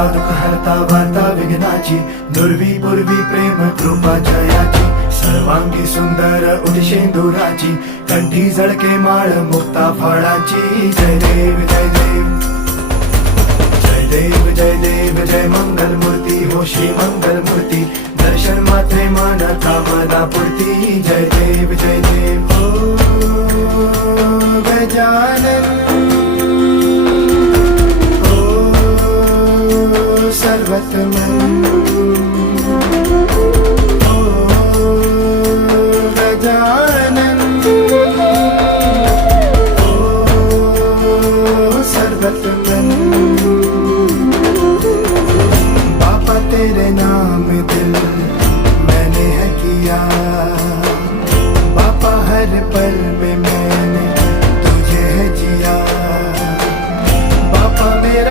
हरता दुःख हरता वार्ता विघ्नाची, दुर्वी पूर्वी प्रेम कृपा जयाची, सर्वांगी सुंदर उदिशेंदुराची, कंठी झळके माळ मुक्ता फळाची. जय देव जय देव जय देव जय देव जय मंगल मूर्ती हो श्री मंगल मूर्ती, दर्शन मात्रे मन कामना पूर्ती. जय देव जय देव हो गजानन हो सर्वतमन